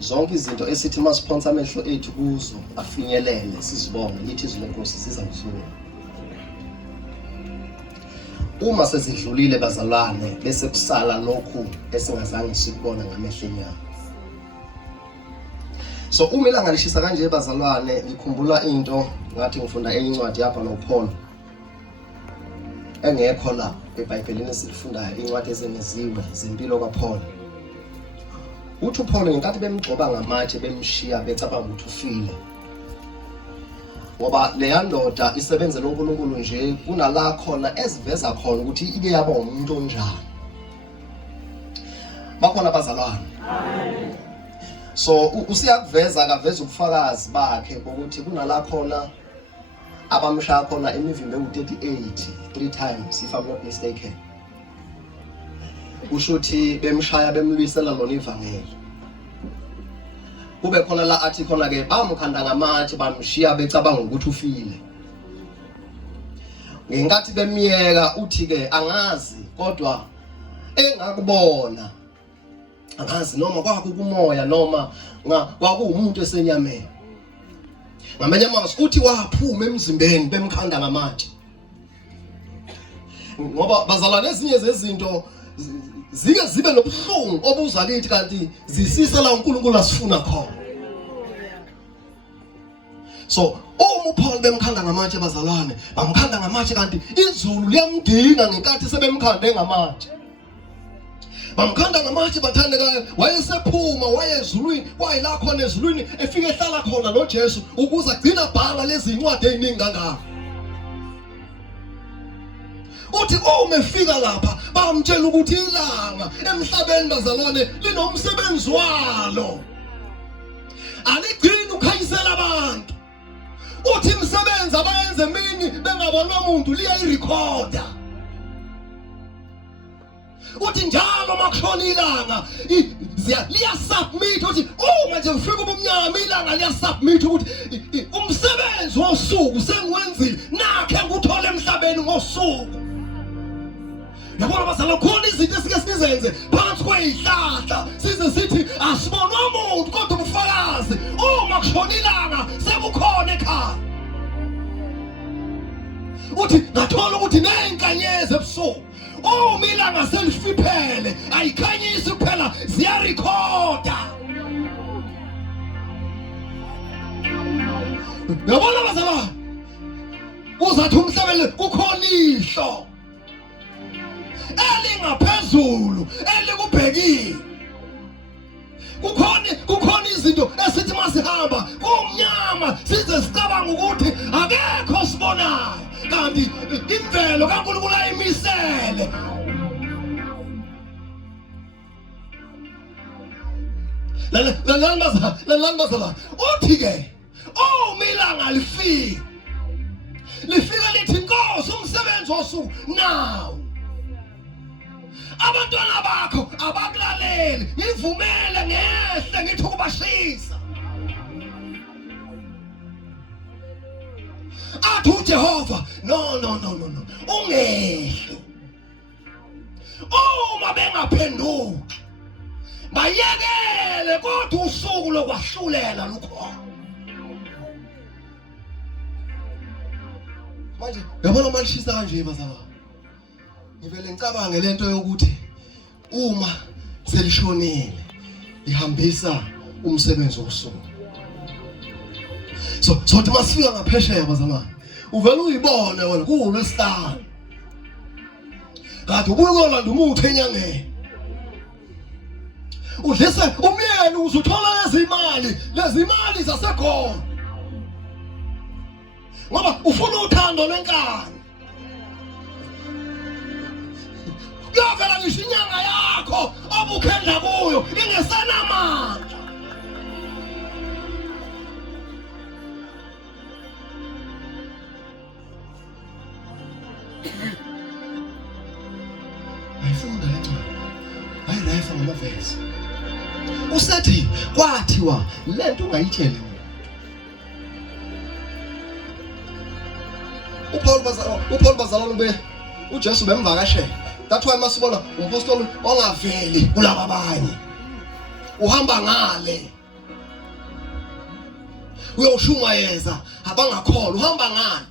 zonke izinto esithi masiphonsa amehlo ethu kuzo afinyelele sizibone lithi izwi lenkosi sizamzula. Uma sezidlulile bazalwane bese kusala lokhu esingazange sikubona ngamehlo enyama. So uma ilanga lishisa kanje bazalwane ngikhumbula into ngathi ngifunda enye incwadi yapha noPaul engekho la eBhayibhelini esifundayo, incwadi ezengeziwe zempilo kaPaul. Uthi uPaul ngenkathi bemgcoba ngamatshe bemshiya becabanga ukuthi ufile, ngoba leya ndoda isebenzela uNkulunkulu nje kunala khona eziveza khona ukuthi ike yaba umuntu onjani. Bakhona bazalwane. Amen. So usiyakuveza akaveza ubufakazi bakhe ukuthi kunala khona abamshaya khona imivimbo ewu-38 3 times if I'm not mistaken. Ushuthi bemshaya bemlwisela lona ivangeli. Kube khona la athi khona ke bamkhanda ngamatshe bamshiya becabanga ukuthi ufile. Ngenkathi bemiyeka uthi ke angazi kodwa engakubona, angazi noma kwakukumoya noma kwakuumuntu esenyameni. Ngamanye amazwi uthi waphuma emzimbeni bemkhanda ngamatshe. Ngoba bazalwane ezinye zezinto zike zibe nobuhlungu obuzalithi kanti zisisa la uNkulunkulu asifuna khona. So uma uPaul bemkhanda ngamatshe bazalwane, bamkhanda ngamatshe kanti izulu liyamdinga ngenkathi sebemkhande ngamatshe. Bamkhanda ngamatshe bathandekayo, wayesephuma wayezulwini, wayila khona ezulwini efike ehlala khona noJesu ukuze agcina bhala lezi incwadi eziningi kangaka. Uthi uma efika lapha bamtshela ukuthi ilanga emhlabeni bazalwane linomsebenzi walo, aligcini ukhanyisela abantu. Uthi imisebenzi abayenze emini bengabonwa umuntu liyayirekhoda. Uthi njalo makushona ilanga liyasubmit ukuthi uma nje ufika ubumnyama ilanga liyasubmit ukuthi umsebenzi wosuku sengiwenzile nakhe nguthola emhlabeni ngosuku. Yabona bazalwane, khona izinto esike sizenze phansi kwezihlahla size sithi asibonwa umuntu kodwa ubufakazi uma kushona ilanga sebukhona ekhaya. Uthi ngathola ukuthi nezinkanyezi ebusuku uma ilanga selifiphele ayikhanyisi kuphela ziyarekhoda. Yabona bazalwane, uzathi umhlabeni kukhona ihlo elingaphezulu elikubhekile. Kukhona izinto esithi masihamba kumnyama size sicabanga ukuthi akekho sibonayo kanti imvelo kaNkulunkulu ayimisele. Lalani bazalwane, uthi ke uma ilanga lifika lithi Nkosi umsebenzi wosuku nawo. Abantwana bakho abakulaleli, ngivumele ngehle ngithi ukubashisa. Athi uJehova no ungehle. Uma bengaphenduki bayekele kodwa usuku lokwahlulela lukhona. Manje yabona malishisa kanje bazalwane, ngivele ngicabange lento yokuthi uma selishonile lihambisa umsebenzi wosuku. Sothi masifika ngaphesheya bazalwane, uvela uyibone wena kuLwesihlanu kanti ubuye kolanda umuthi enyangeni. Udlise umyeni uzuthola lezi imali zasekhona ngoba ufuna uthando lwenkani. Kuyavela ngisho inyanga yakho obukhendla kuyo ingesanamandla. Ayifunda lencwadi, ayirayisa ngamavesi. Usethi kwathiwa lento ungayitsheli umuntu. uPaul bazalwane uJesu bemvakashela. That's why masibona umpostoli ongaveli kulaba abanye. Uhamba ngale. uyoshumayeza abangakholwa. Uhamba ngani?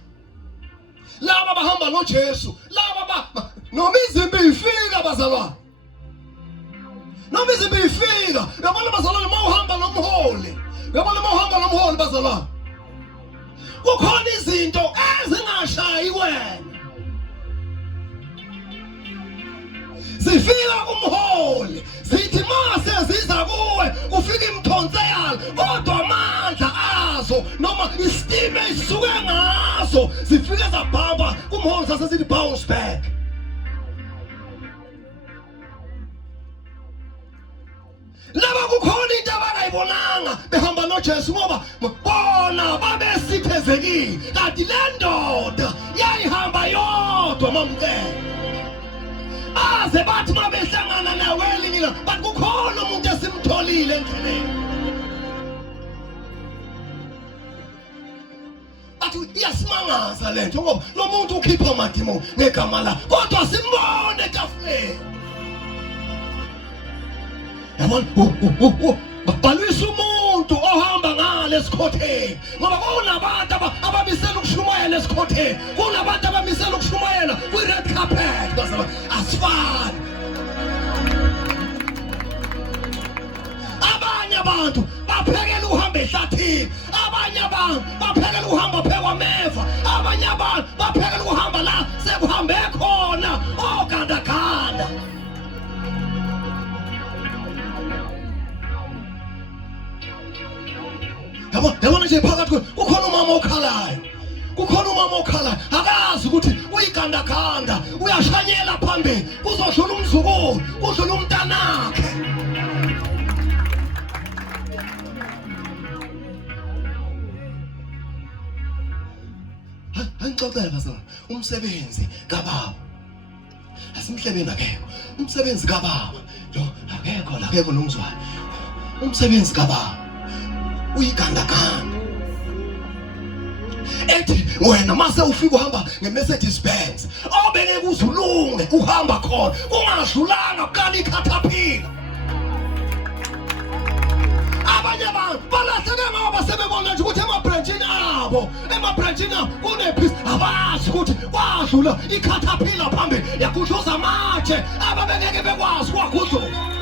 Laba bahamba noJesu, laba noma izimpi ifika bazalwane, noma izimpi ifika. Uyabona bazalwane, uma uhamba nomholi, uyabona uma uhamba nomholi bazalwane, kukhona izinto ezingashayi wena. Zifika kumholi zithi mase ziza kuwe kufika imthonse yalo, kodwa amandla azo noma isitime isuke ngazo zifike zabhamba kumholi sase sithi bounce back. Laba kukhona into abangayibonanga behamba noJesu ngoba bona babesiphezekile, kanti le ndoda yayihamba yodwa mamkele. Aze bathi mabehlangana nawe elingila, but kukhona umuntu esimtholile endleleni. Athi iyasimangaza lento ngoba lo muntu ukhipha amadimo ngegama la, kodwa simbone etafuleni. Yabona balwisa umuntu ohamba ngale esikhotheni ngoba kunabantu abamisela ukushumayela esikhotheni, kunabantu abamisela ukushumayela kwi-red carpet. Bazalwane, asifani. Abanye abantu baphekela uhamba ehlathini, abanye abantu baphekela uhamba phekwameva, abanye abantu baphekela uhamba la sekuhambe khona ogandaganda. Yabona nje phakathi kukhona umama okhalayo, kukhona umama okhalayo, akazi ukuthi uyigandaganda, uyashanyela phambili, kuzodlula umzukulu, kudlula umntanakhe. Angixoxela bazalwane, umsebenzi kababa asimhlebeni akekho, umsebenzi kababa lo akekho nomzwana, umsebenzi kababa uyigandaganda. Ethi wena mase ufika uhamba ngeMercedes Benz obengeke uzulunge uhamba khona ungadlulanga kukala ikhathapila. Abanye abantu balahleke ngoba sebebona nje ukuthi emabranchini abo kunephisi, abazi ukuthi kwadlula ikhathapila phambili yakudluza amatshe ababengeke bekwazi kwagudluza.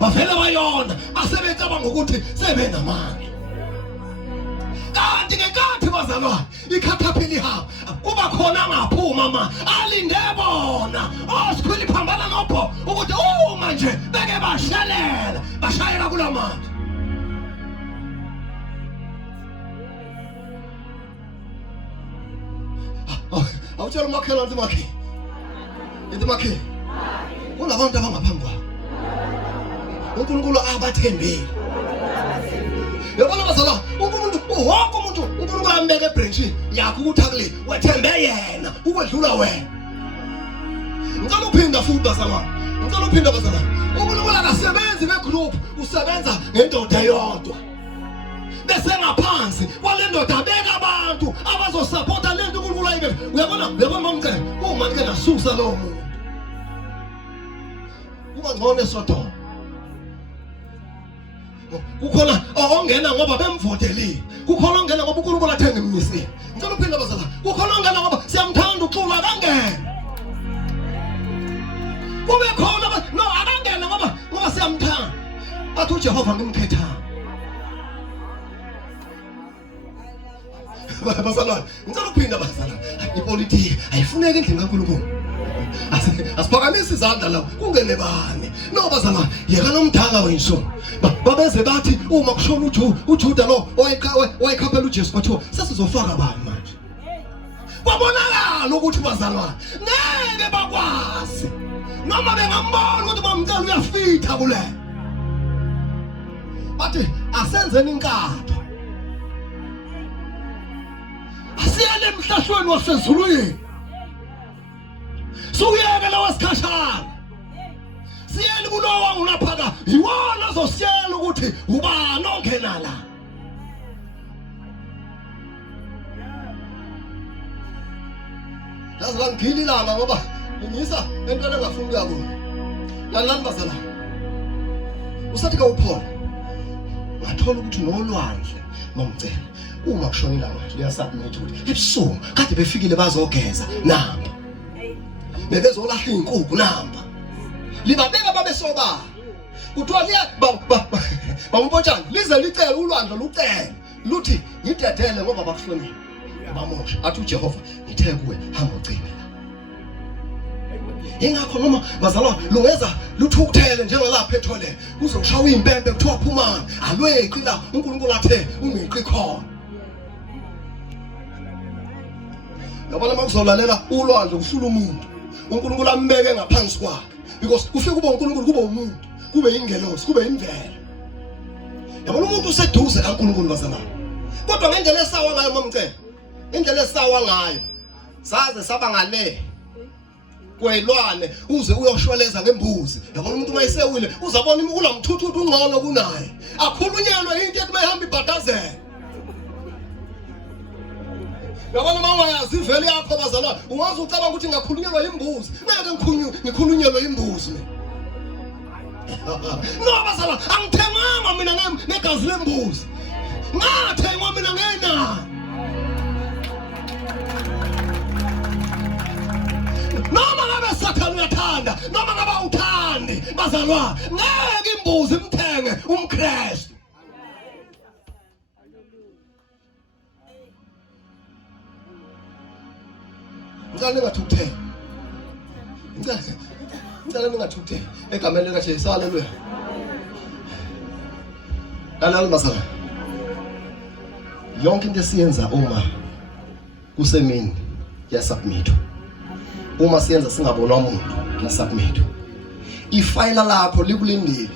Bavele bayona basebecabanga ukuthi sebenamandla, kanti ngenkathi bazalwane ikhathapila ihamba kuba khona angaphuma ma alinde bona osikhwili phambana nopho ukuthi uma nje beke bashelela bashayela kulamandla. Awutshela umakhelwane into makhe kunabantu abangaphambi kwakho uNkulunkulu abathembile. Yabona bazalwane, wonke umuntu uNkulunkulu ambeke ebranchini yakho ukuthi akule wethembe yena ukwedlula wena. Ngicela uphinda futhi bazalwane, ngicela uphinda bazalwane, uNkulunkulu akasebenzi ngegroup, usebenza ngendoda eyodwa. Bese ngaphansi kwale ndoda abeka abantu abazosupporta lento uNkulunkulu ayibeke. Uyabona mamcela, uma ngeke nasusa lo muntu kuba ngcono eSodoma. Kukhona ongena ngoba bemvotelile, kukhona ongena ngoba uNkulunkulu athenga immisile. Ngicela uphinda bazalwane, kukhona ongena ngoba siyamthanda uxula kangena. Kube khona no akangena ngoba siyamthanda, athi uJehova ngimkhethanga. Bazalwane, ngicela uphinda bazalwane, ipolitiki ayifuneki endlini kaNkulunkulu. Asiphakamisa izandla la kungene bani no bazalwane, yeka nomdaka wenso babeze bathi uma kushona uJuda lo owayekhaphela uJesu bathiwa sesizofaka bani manje. Kwabonakala ukuthi bazalwane ngeke bakwazi noma bengambona ukuthi bamcela uyafitha kule, bathi asenzeni inkatho, asiyele emhlahlweni wasezulwini, suyeke lawa sikhashana, siyele kulowa wangunaphaka yiwona ozosiyela ukuthi ubani ongena la. Yazi ngililanga ngoba ngiyisa entweni engafuni ukuya kuyo. Lalani bazalwane, usathi ka uPaul ngathola ukuthi nolwandle momcela uma kushona ilanga liyasubmit ukuthi ebusuku kade befikile bazogeza namba bebezolahla inkukhu namba libabeka babesoba kuthiwa liya bambotshani lize licele ulwandle lucele luthi ngidedele ngoba bakuhlonile bamosha athi uJehova ngithe kuwe hamba ucime ingakho noma bazalwa lungeza luthukuthele njengalapha etholele kuzokushaya impempe kuthiwa phumani alweqi la uNkulunkulu athe ungeqi khona yabona makuzolalela ulwandle kuhlula umuntu uNkulunkulu ambeke ngaphansi kwakhe because kufika kube uNkulunkulu kube umuntu kube ingelosi kube imvelo yabona umuntu useduze kaNkulunkulu bazalwa kodwa ngendlela esawa ngayo mamcela indlela esawa ngayo saze saba ngale kwelwane uze uyoshweleza ngembuzi yabona umuntu mayesewile uzabona ulamthuthuthi ungcono kunaye akhulunyelwe into ethi mayihamba ibhadazela yabona mangayazi ivele yakho bazalwa ungaze ucabanga ukuthi ngakhulunyelwa imbuzi ngeke ngikhulunyelwe imbuzi no bazalwa angithenganga mina negazi lembuzi ngathengwa mina ngena noma ngabe sathana uyathanda noma ngabe awuthandi bazalwa ngeke imbuzi imthenge umKristu ngicela ningathukuthela ngicela ningathukuthela egameni likaJesu haleluya kalala bazalwa yonke into esiyenza uma kusemini yasubmit uma siyenza singabonwa umuntu yasubmit ifayila lakho likulindile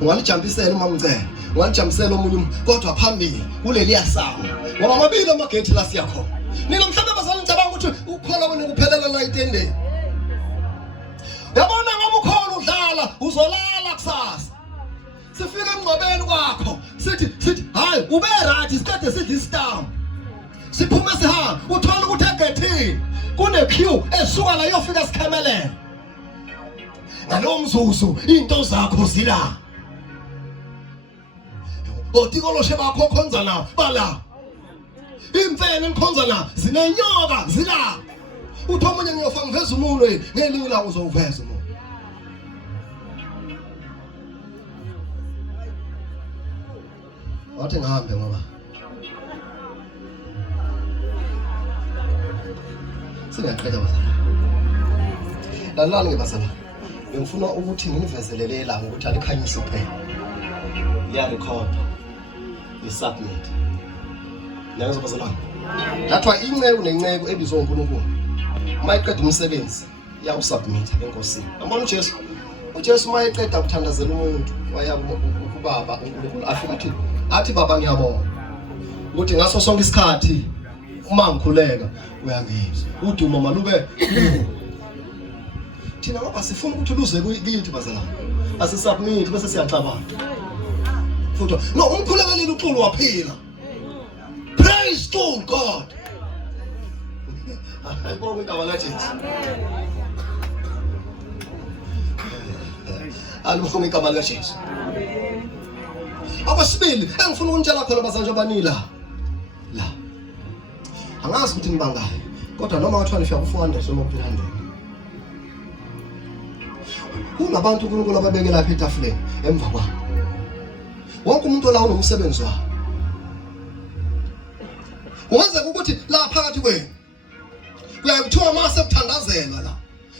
ungalijampisela uma mcela ungalijampisela omunye kodwa phambili kuleli yasango ngoba mabili amagethi la siyakhona nina mhlawumbe bazalwa ngicabanga ukuthi ukukhola wena kuphelela la itendeni yabona ngoba ukhona udlala uzolala kusasa sifika emngcwabeni kwakho sithi hayi ube right isikade sidla istamp siphuma sihamba uthola ukuthi egethini kune queue esuka la yofika sikhemelele ngalo mzuzu into zakho zila otikoloshe bakho khonza na bala imfene nikhonza na zinenyoka zila uthi omunye ngiyofa ngiveza umulo ngelinye la uzoveza umulo wathi ngihambe ngoba singaqeda bazalwa lalani ngebazalwa ngifuna ukuthi nginivezelele ilanga ukuthi alikhanyise kuphela liya record isubmit nazo bazalwa lathwa inceku nenceku ebizwa uNkulunkulu mayiqeda umsebenzi ya usubmit enkosini yabona uJesu mayiqeda ukuthandazela umuntu waya kubaba uNkulunkulu afika athi baba ngiyabonga ukuthi ngaso sonke isikhathi uma ngikhuleka uyangizwa udumo malube thina ngoba sifuna ukuthi luze kithi bazalwane asisubmit bese siyaxabana futhi no umkhulekeli uxulu waphila praise to God ayibonge igama laJesu alibonge igama laJesu abasibili engifuna ukunitshela khona bazalwane abanila la angazi ukuthi nibangayo kodwa noma wathiwa nifika ku400 noma ku300 kunabantu uNkulunkulu ababeke lapha etafuleni emva kwabo wonke umuntu la unomsebenzi wakhe ungenzeka ukuthi la phakathi kwenu kuyakuthiwa mase kuthandazelwa la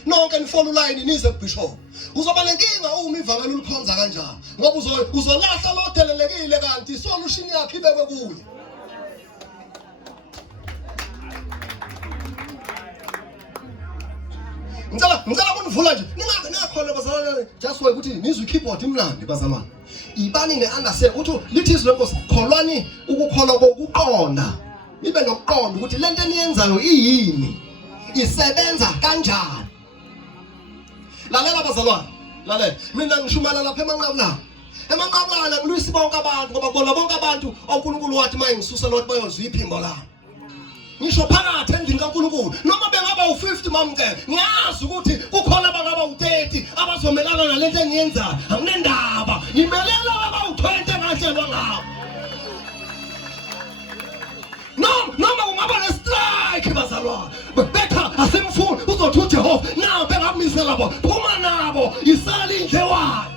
nonke nifollow line nize kubishop uzoba lenkinga uma ivangeli ulikhonza kanjalo ngoba uzolahla lo delelekile kanti solution yakhe ibekwe kuye ngicela kunivula nje ningaze nakhona bazalwane just way ukuthi nizwe keyboard imlandi bazalwane ibani neunderstand uthi lithi izwi lenkosi kholwani ukukholwa kokuqonda ibe nokuqonda ukuthi lento eniyenzayo iyini isebenza kanjani lalela bazalwane lalela mina ngishumana lapha emanqabulana ngilwisa bonke abantu ngoba bona bonke abantu uNkulunkulu wathi mayengisusa lot bayozwa iphimbo lami ngisho phakathi endlini kaNkulunkulu noma bengaba u50 mamke ngiyazi ukuthi kukhona abangaba u30 abazomelana nalento engiyenzayo anginendaba ngimelela bazalwane betha asimfuni uzothi uJehova nawo bengammisela bona phuma nabo isala indlewane.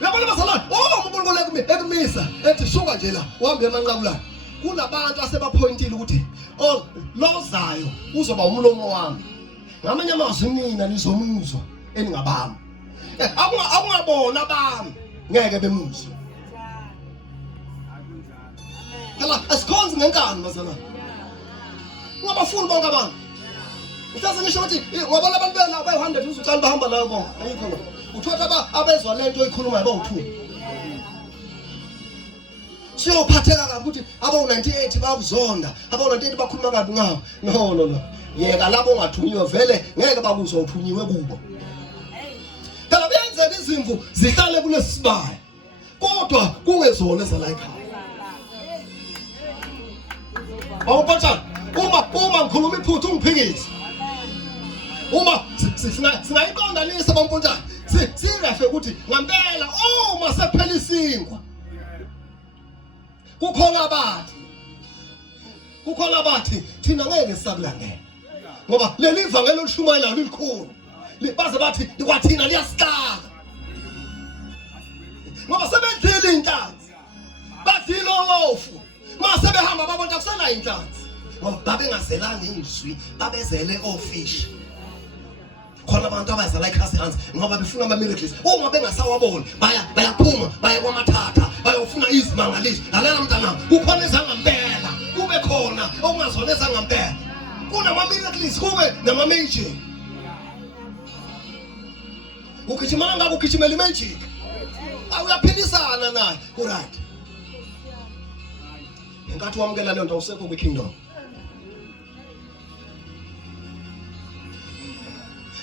Yabona bazalwane uNkulunkulu ekumisa ethi shuka nje la uhambe emanqabulana kunabantu asebaphointile ukuthi lozayo uzoba umlomo wami ngamanye amazwi mina nizomuzwa eningabami akungabona abami ngeke bemuzwe. Phela asikhonzi ngenkani bazalwane ungabafuni bonke abantu mhlawumbe ngisho ukuthi ngoba abantu bela bayi100 uzucala bahamba lawo bonke ayikho lo uthola abezwa lento oyikhulumayo bawu2 siyophatheka kabi ukuthi aba98 bakuzonda aba98 bakhuluma kabi ngabo no yeka labo ongathunyiwe vele ngeke bakuzwa uthunyiwe kubo. Phela benzeka izimvu zihlale kulesibaya kodwa kungezona ezala ekhaya. Awuphatha uma ngikhuluma iphuthu ungiphikise uma singayiqondanisa bampontshana sirefe ukuthi ngempela uma sephela isinkwa kukhona abathi thina ngeke sakulandela ngoba leli ivangeli olushumayelayo likhulu baze bathi kwathina liyasixaka ngoba sebedlile inhlanzi badlile olofu mase behamba babona kusena inhlanzi ngoba babengazelanga izwi babezele ofish. Khona abantu abazala ikhasihansi ngoba befuna ama miracles uma bengasawabona bayaphuma baya kwamathatha bayofuna izimangaliso. Lalela mntana kukhona ezangempela kube khona okungazona ezangempela kunama miracles kube nama magic. Ukithimana ngakho ukithimela magic awuyaphilisana naye right enkathi wamukela le nto usekho kwi kingdom.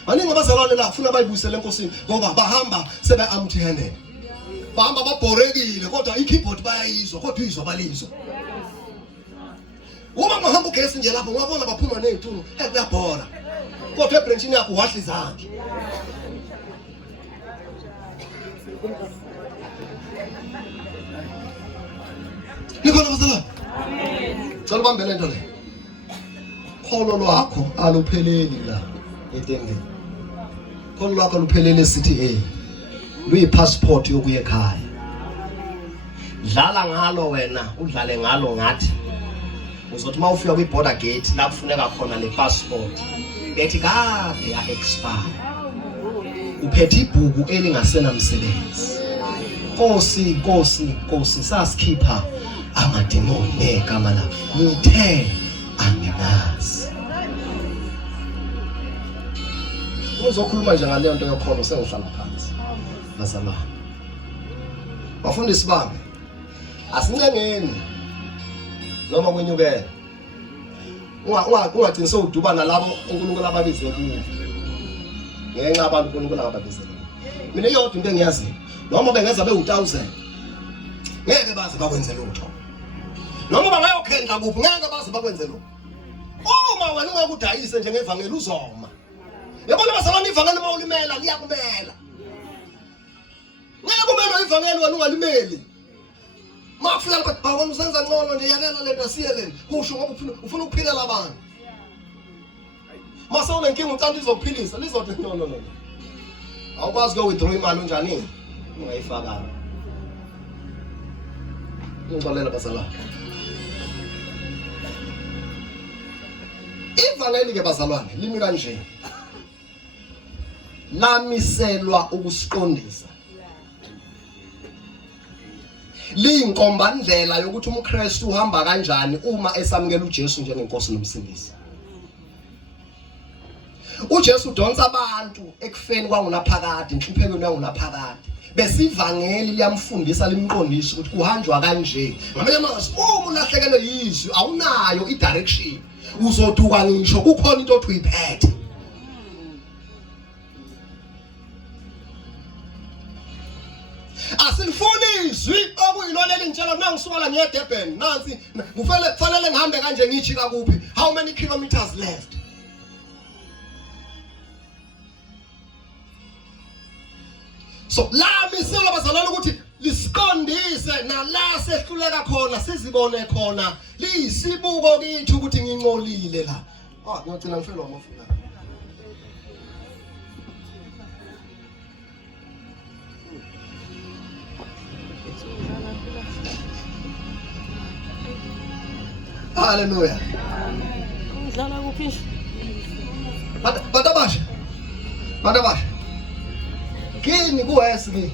Baningi abazalwane la ufuna bayibuyisele enkosini ngoba bahamba sebe empty-handed bahamba babhorekile kodwa i-keyboard bayayizwa kodwa izwa balizwa. Uma ngahamba ugesi nje lapho ngabona baphuma nezithulo kuyabhora kodwa ebranchini yakho wahla izandla. Nikhona bazalwane cela ubambe lento le kholo lwakho alupheleli la etengeni. Kholo lwakho luphelele sithi luyipassport yokuya ekhaya. Dlala ngalo wena udlale ngalo ngathi uzothi mawufika kwi border gate la kufuneka khona le passport ethi kade ya expire uphethe ibhuku elingasena msebenzi. Nkosi sasikhipha amademoni egama la muthe angenazi. Uzokhuluma nje ngale nto yokholo sengihlala phansi bazalwane bafundisi bami asincengeni noma kwenyukela ungagcini sewuduba nalabo uNkulunkulu ababize kuwo ngenxa abantu uNkulunkulu ababize kuwo. Mina iyodwa into engiyaziyo noma bengeza be1000 ngeke baze bakwenze lutho noma bangayokhendla kuphi ngeke baze bakwenze lutho uma wena ungakudayise njengevangeli uzoma. Yabona bazalwane ivangeli mawulimela liyakumela ngeke kumele ivangeli wena ungalimeli mafika lapha awona usenza ngcono nje yakela lento siyeleni kusho ngoba ufuna ukuphilela abantu mase unenkinga ucanda izokuphilisa lizothi no awukwazi go withdraw imali unjani ungayifaka. Ngixolela bazalwane ivangeli ke bazalwane limi kanje lamiselwa ukusiqondisa liyinkomba ndlela yokuthi umKristu uhamba kanjani uma esamukela uJesu njengenkosi nomsindisi. uJesu udonsa abantu ekufeni kwangunaphakade inhluphekweni yangunaphakade besivangeli liyamfundisa limqondisa ukuthi kuhanjwa kanje. Ngamanye amazwi uma ulahlekelwe yizwi awunayo idirection uzoduka ngisho kukhona into othi uyiphethe. Asilifuni izwi okuyilona elingitshela nangisuka la ngiye eDurban nansi kufanele ngihambe kanje ngijika kuphi how many kilometers left. So la misela bazalwane ukuthi lisikondise nala sehluleka khona sizibone khona liyisibuko kithi ukuthi nginqolile la. Ngicela ngifelwa amafuna. Hallelujah. Ngidlala kuphi? Badabasha. Kini kuwesi.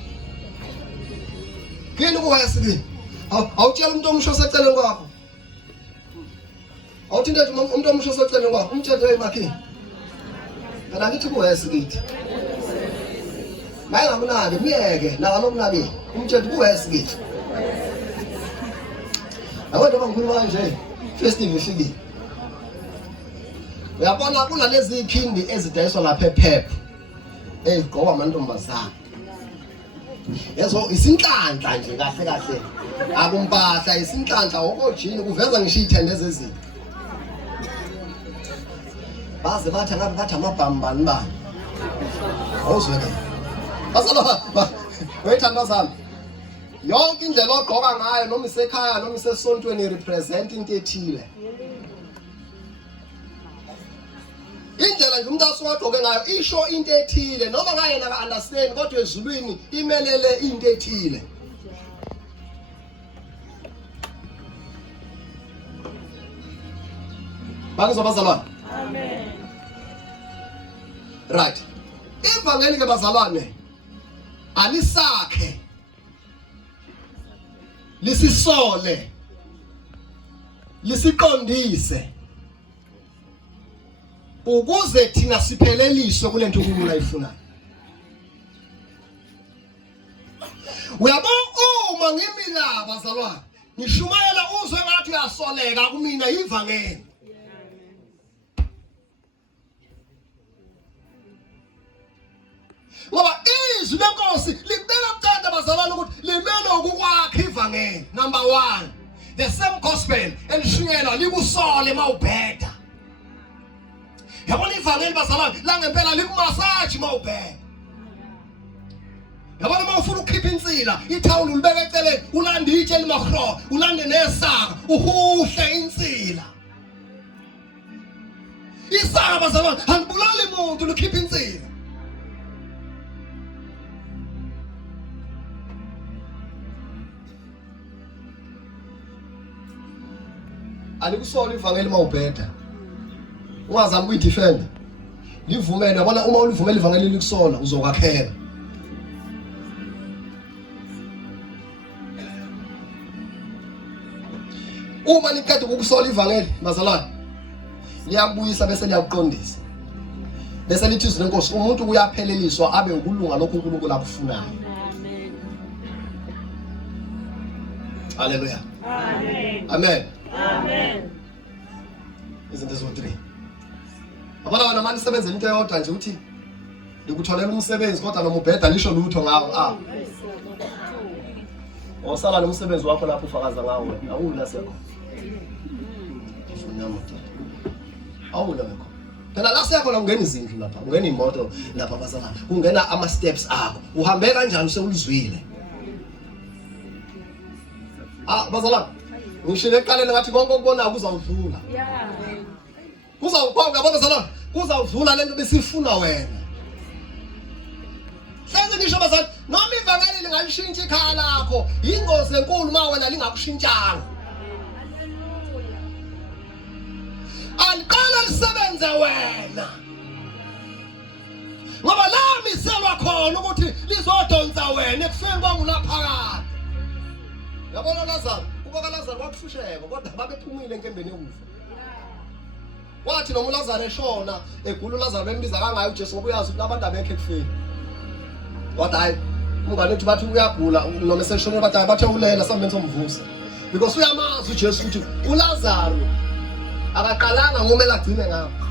Awutshela umuntu omusha oseceleni kwakho. Awuthinte umuntu omusha oseceleni kwakho. Umthetho emakini. Mina ngithi kuwesi kithi. Maye ngamunaki miyeke la nokunaki. Umthetho kuwesi kithi. Abantu abangikhuluma nje. Festival ifike. Uyabona kunalezi iphindi ezidayiswa lapha ePep. Gqoka amantombazana. Yeso isinhlanhla nje kahle. Akumpahla isinhlanhla okojini kuveza ngisho ithende zezini. Baze bathi ngabe bathi amabhambani bani. Awuzweke. Basala wethandazana. Yonke indlela ogqoka ngayo noma isekhaya noma isesontweni represent into ethile. Indlela nje umuntu asogqoke ngayo isho into ethile noma ngayena ka understand kodwa ezulwini imelele into ethile. Bazalwane. Amen. Right. Ivangeli ke bazalwane alisakhe lisisole lisiqondise ukuze thina sipheleliswe kulento uNkulunkulu ayifunayo. Uyabo uma ngimila bazalwane ngishumayela uzwe ngathi uyasoleka kumina ivangeli. Ngoba izwi lenkosi libeka kuthanda bazalwane ukuthi limele ukukwakha ivangeli. Number 1, the same gospel elishiyelwa likusole mawubheda. Yabona ivangeli bazalwane la ngempela likumassage mawubheda. Yabona mawufuna ukukhipha insila ithawula ulibeka eceleni ulande itshe elimahro ulande nesaka uhuhle insila. Isaka bazalwane angibulali umuntu lukhipha insila. Alikusole ivangeli mawubheda. Ungazami ukuyidefend. Livumele yabona uma ulivumela ivangeli likusola uzokwakhela. Uma liqeda ukukusola ivangeli bazalwane liyakubuyisa bese liyakuqondisa. Bese lithi izwi lenkosi umuntu uyapheleliswa abe ukulunga lokho uNkulunkulu akufunayo. Amen. Hallelujah. Amen. Amen. Amen. Izinto ezo3. Abana manje sebenza into eyodwa nje uthi ngikutholela umsebenzi kodwa noma ubheda lisho lutho ngawo. Osala nomsebenzi wakho lapho ufakaza ngawo wena. Awula sekho. Awula wekho. Phela la sekho la ungena izindlu lapha. Ungena imoto lapha basala. Ungena ama steps akho. Uhambe kanjani usewulizwile. Bazala. Ngishile eqaleni ngathi konke okubona kuzawudlula. Yeah. Kuzawukhonga yabona bazalwane. Kuzawudlula lento besifuna wena. Senze ngisho bazalwane noma ivangeli lingalishintsha ikhaya lakho ingozi enkulu uma wena lingakushintshanga. Aliqala lisebenze wena. Ngoba la miselwa khona ukuthi lizodonsa wena ekufeni kwangunaphakade. Yabona Lazaro, ubaba Lazaro wakufusheka kodwa babephumile enkembeni yokufa. Wathi noma uLazaro eshona egula uLazaro bembiza kangayo uJesu ngoba uyazi ukuthi abantu abekho ekufeni. Wathi hayi umngane uthi bathi uyagula noma eseshona bathe ulela samenza umvusa. Because uyamazi uJesu ukuthi uLazaro akaqalanga ngomela agcine ngapha.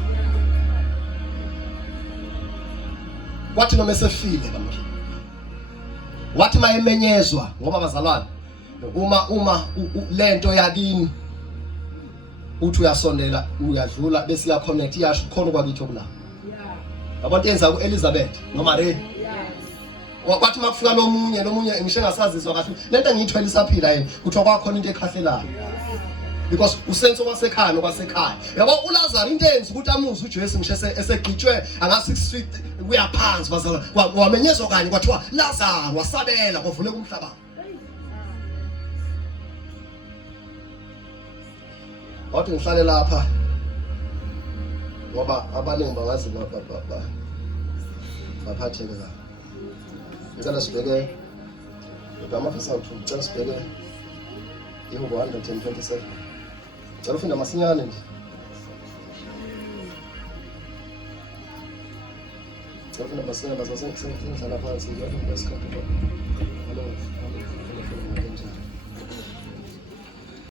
Wathi noma esefile bamhle. Wathi mayemenyezwa ngoba bazalwane uma lento yakini uthi uyasondela uyadlula bese ya connect iyasho khona kwakithi okulapha. Abantu yenza ku Elizabeth no Mary. Kwathi makufika nomunye ngisho engasazizwa kahle lento ngiyithwele isaphila yini kuthiwa kwakhona into ekhahlelayo because usenso kwasekhaya yabo uLazaro into eyenza ukuthi amuze uJesu ngisho esegqitshwe angasi kusweet kuyaphansi bazala wamenyezwa kanye kwathiwa Lazaro wasabela kwavuleka umhlaba wathi ngihlale lapha ngoba abaningi bangazi baphatheke la ngicela sibheke amafisa awethu ngicela sibheke iHubo 127 ngicela ufunda masinyane nje ngicela ufunda masinyane bazasengihlala phansi ngiyafunda isikhathi